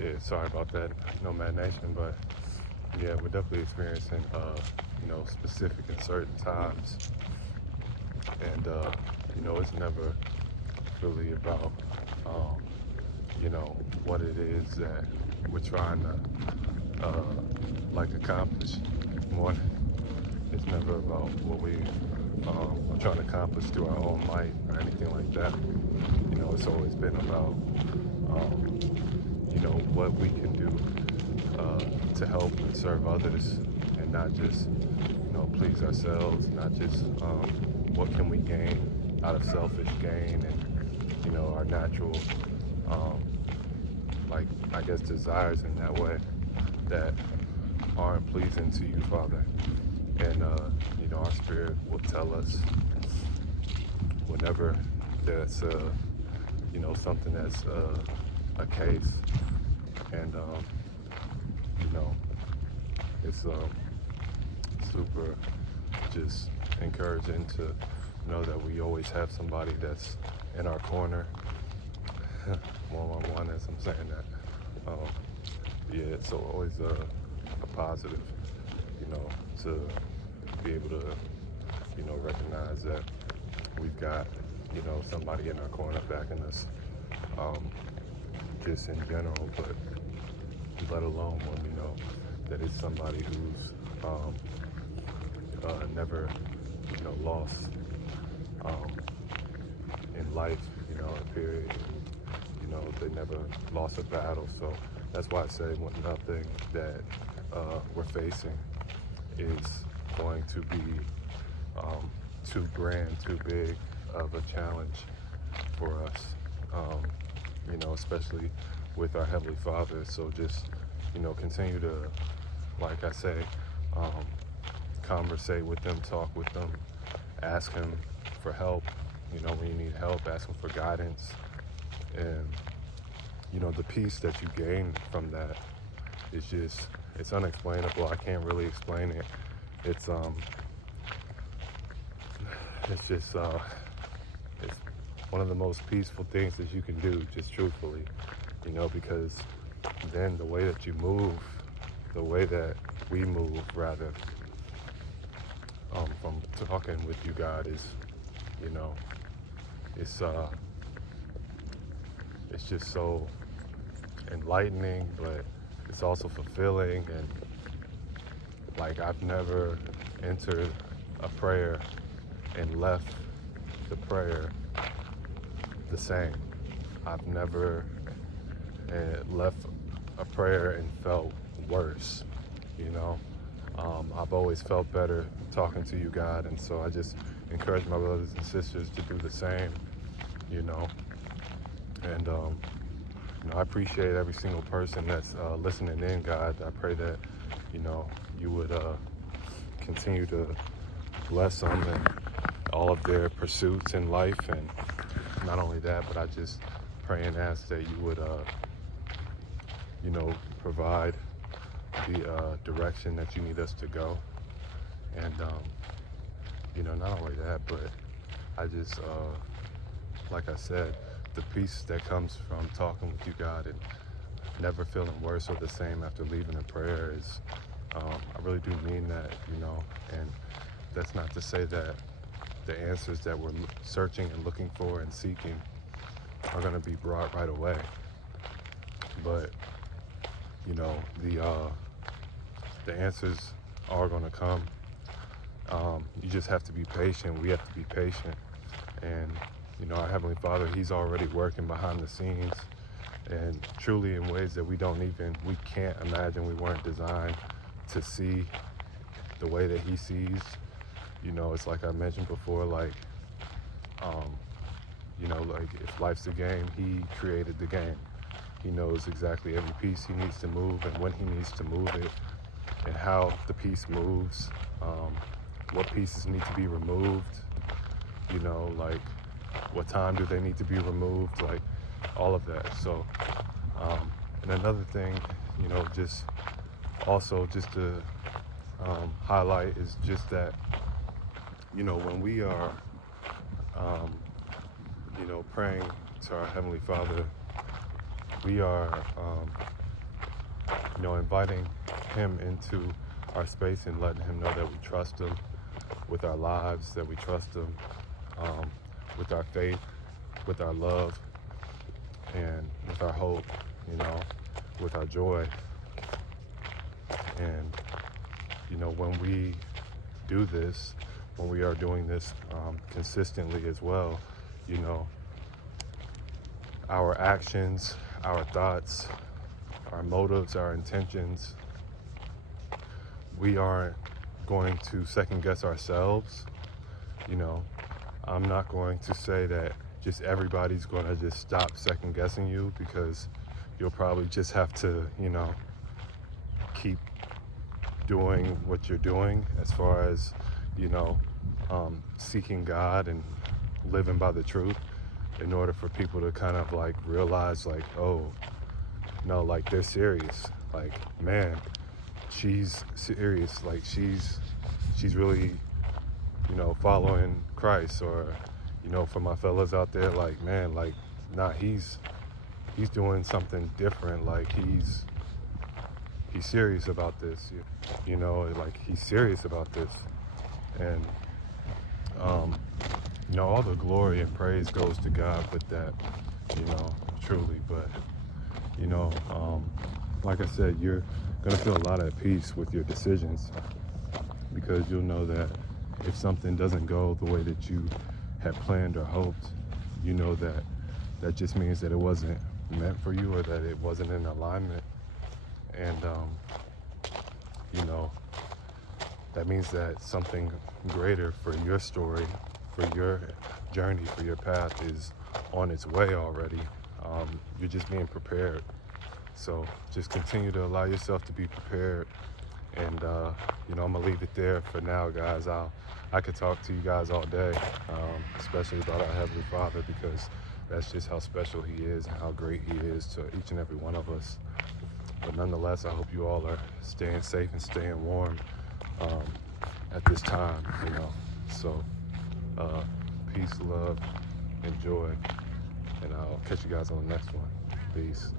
Yeah, sorry about that, Nomad Nation, but yeah, we're definitely experiencing, specific and certain times, and it's never really about, um, what it is that we're trying to, accomplish. More, it's never about what we are trying to accomplish through our own might or anything like that. It's always been about, what we can do to help and serve others, and not just please ourselves, not just what can we gain out of selfish gain and our natural um, I guess desires in that way that aren't pleasing to you, Father. And our spirit will tell us whenever there's something that's a case, and you know it's super just encouraging to know that we always have somebody that's in our corner, one-on-one, as I'm saying that. Yeah, it's always a positive, to be able to, recognize that we've got, somebody in our corner backing us, um, just in general, but let alone when we know that it's somebody who's never, lost um, in life, period. They never lost a battle. So that's why I say nothing that we're facing is going to be too grand, too big of a challenge for us, especially with our Heavenly Father. So just, continue to, like I say, um, conversate with them, talk with them, ask Him for help. When you need help, ask Him for guidance. And, the peace that you gain from that is just, it's unexplainable. I can't really explain it. It's just, it's one of the most peaceful things that you can do, just truthfully, because then the way that you move, the way that we move, rather, from talking with you, God, is, it's, it's just so enlightening, but it's also fulfilling. And I've never entered a prayer and left the prayer the same. I've never left a prayer and felt worse. I've always felt better talking to you, God, and so I just encourage my brothers and sisters to do the same. And I appreciate every single person that's listening in, God. I pray that you would continue to bless them and all of their pursuits in life. And not only that, but I just pray and ask that you would provide the direction that you need us to go. And not only that, but I just like I said, the peace that comes from talking with you, God, and never feeling worse or the same after leaving a prayer is, I really do mean that, and that's not to say that the answers that we're searching and looking for and seeking are going to be brought right away. But, the answers are going to come. You just have to be patient. We have to be patient. And, our Heavenly Father, He's already working behind the scenes, and truly in ways that we can't imagine. We weren't designed to see the way that He sees. It's like I mentioned before, if life's a game, He created the game. He knows exactly every piece He needs to move and when He needs to move it, and how the piece moves, what pieces need to be removed, what time do they need to be removed, all of that. So, and another thing, just to highlight is just that, when we are, praying to our Heavenly Father, we are inviting him into our space and letting him know that we trust him with our lives, that we trust him with our faith, with our love, and with our hope, with our joy. And, when we do this, when we are doing this consistently as well, our actions, our thoughts, our motives, our intentions, we aren't going to second guess ourselves. I'm not going to say that just everybody's going to just stop second guessing you, because you'll probably just have to, keep doing what you're doing as far as, seeking God and living by the truth, in order for people to kind of like realize like, oh, no, like they're serious. Like, man, she's serious. Like she's really, following Christ. Or, for my fellas out there, like, man, like, nah, he's doing something different. Like he's serious about this. Like he's serious about this. And all the glory and praise goes to God with that, truly. But, like I said, you're going to feel a lot at peace with your decisions, because you'll know that if something doesn't go the way that you had planned or hoped, that just means that it wasn't meant for you, or that it wasn't in alignment. And, that means that something greater for your story, for your journey, for your path is on its way already. You're just being prepared. So just continue to allow yourself to be prepared. And, I'm going to leave it there for now, guys. I could talk to you guys all day, especially about our Heavenly Father, because that's just how special He is and how great He is to each and every one of us. But nonetheless, I hope you all are staying safe and staying warm at this time, So peace, love, and joy. And I'll catch you guys on the next one. Peace.